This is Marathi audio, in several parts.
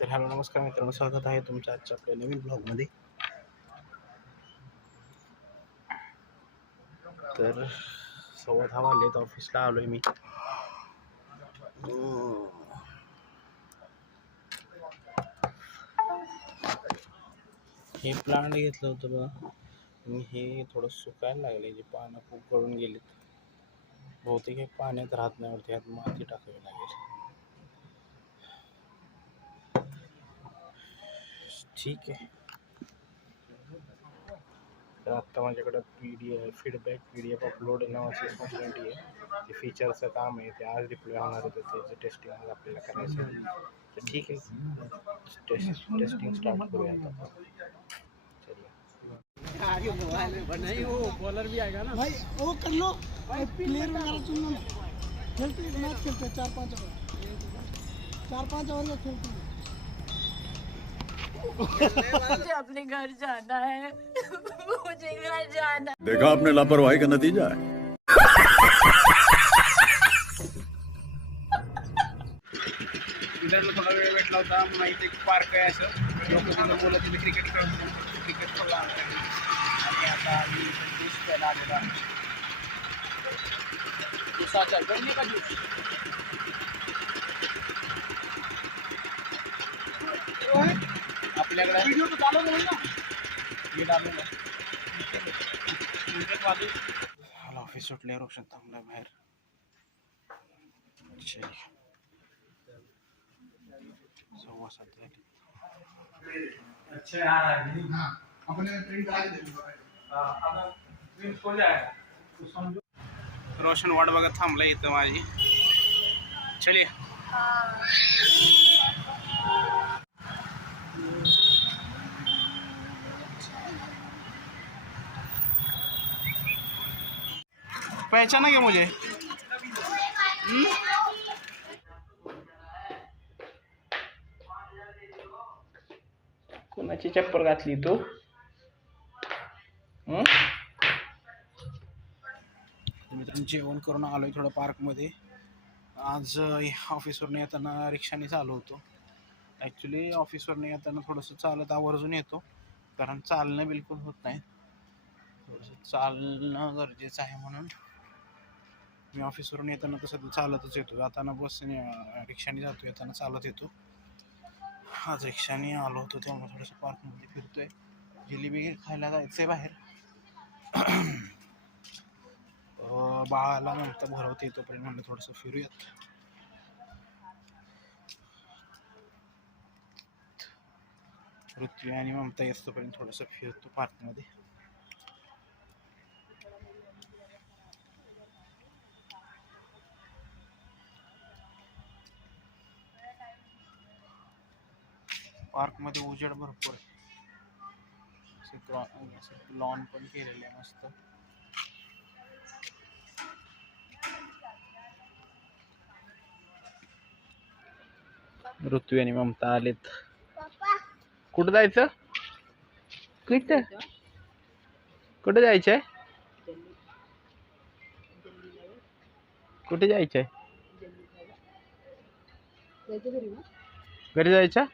तर हॅलो नमस्कार मित्रांनो, स्वागत आहे तुमच्या आजच्या आपल्या नवीन ब्लॉगमध्ये. तर 10:15 वाजलेत, ऑफिसला आलोय मी. हे प्लांट घेतलं होतं बघा, आणि हे थोडं सुकायला लागले. जे पानं खूप गळून गेलेत. बहुतेक हे पाण्यात राहत नाही, वरती यात माती टाकावी लागेल. ठीक आहे. तर आत्ता माझ्याकडं फीडबॅक PDF अपलोड नावाची फंक्शनॅलिटी आहे. ते फीचरचं काम आहे, ते आज डिप्लॉय होणार होतं. त्याचं टेस्टिंग आज आपल्याला करायचं आहे. तर ठीक आहे, टेस्टिंग स्टार्ट करूया आता. नहीं वो बॉलर भी आएगा ना भाई, वो कर लो प्लेयर वगैरह चुन लो ना। खेलते एक मैच खेलते हैं 4-5 ओवर का खेलते हैं। मुझे अपने घर जाना है। मुझे घर जाना। देखा आपने लापरवाही का नतीजा है। इधर थोडा वेळ भेटला होता, म्हणून इथे एक पार्क आहे. असं लोक तिथं बोलत तिथे क्रिकेट खेळला आणि आता आम्ही ज्यूस प्यायला आलेलो आहे. उसाचा गरमी का ज्यूस. आपल्याकडे व्हिडिओ तर चालू नाही ना, मी डाललेला ऑफिस सुटले. रोशन थांबला बाहेर. सव्वा 7 झाली. अच्छा यार अपने प्रिंट करा के दे दो। अब प्रिंट हो जाएगा तो समझो. रोशन वाट बघत थांबला इथं माझी. चलिए. पहचाना क्या मुझे? कोणाची चप्पल घातली तू? मित्रांनो, जेवण करून आलोय थोडं पार्कमध्ये. आज ऑफिसवरून येताना रिक्षाने आलो होतो. ॲक्च्युली ऑफिसवरून येताना थोडंसं चालत आवर्जून येतो, कारण चालणं बिलकुल होत नाही. थोडंसं चालणं गरजेचं आहे, म्हणून मी ऑफिसवरून येताना तसं चालतच येतो. जाताना बसने रिक्षाने जातो, येताना चालत येतो. आज रिक्षाने आलो होतो, त्यामुळे थोडंसं पार्कमध्ये फिरतोय. जिलेबी खायला जायचंय बाहेर. बाळाला नंतर भरवते, तोपर्यंत म्हणलं थोडंसं फिरूयात. पृथ्वी आणि ममता येतोपर्यंत थोडंसं फिरतो पार्कमध्ये. पार्कमध्ये उजेड भरपूर आहे. लॉन पण केलेलं आहे मस्त. ऋतू आणि ममता आलेत. कुठं जायचं? कुठे जायचंय? कुठे जायचंय? घरी जायचं?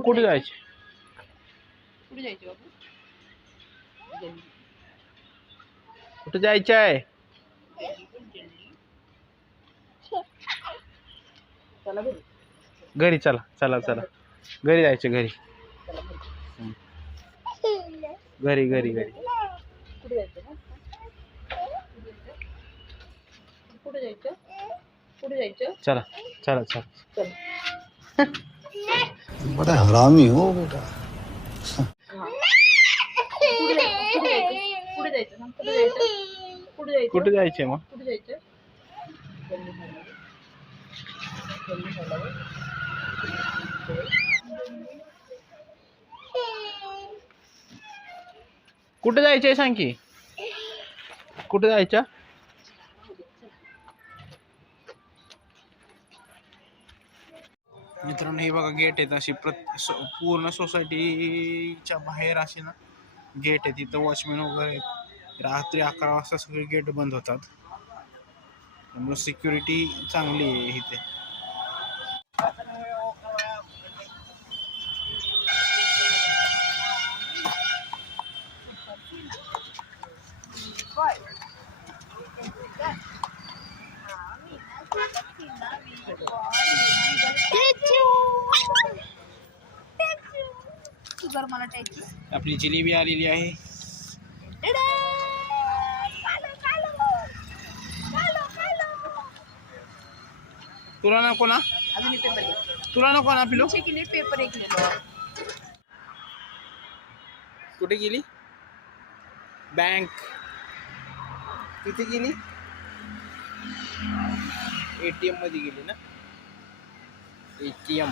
कुठे जायचं? कुठे जायचंय? घरी. चला चला चला, घरी जायचं. घरी घरी घरी घरी. चला चला चला. बड़ा हरामी हो बेटा. कुठे जायचंय मग? कुठे जायचंय सांग की. कुठे जायचं? मित्रांनो, हे बघा गेट आहेत. अशी पूर्ण सोसायटीच्या बाहेर असे ना गेट आहे. तिथं वॉचमॅन वगैरे रात्री 11 वाजता सगळे गेट बंद होतात. त्यामुळे सिक्युरिटी चांगली आहे इथे. शुगर मला ट्याची आपली जिलेबी आलेली आहे. तुला नको ना? अजून पेपर तुला नको ना पिलो? किती पेपर एक लिहिलो. कुठे गेली बँक? तिथे गेली, ATM मध्ये गेली ना. ATM.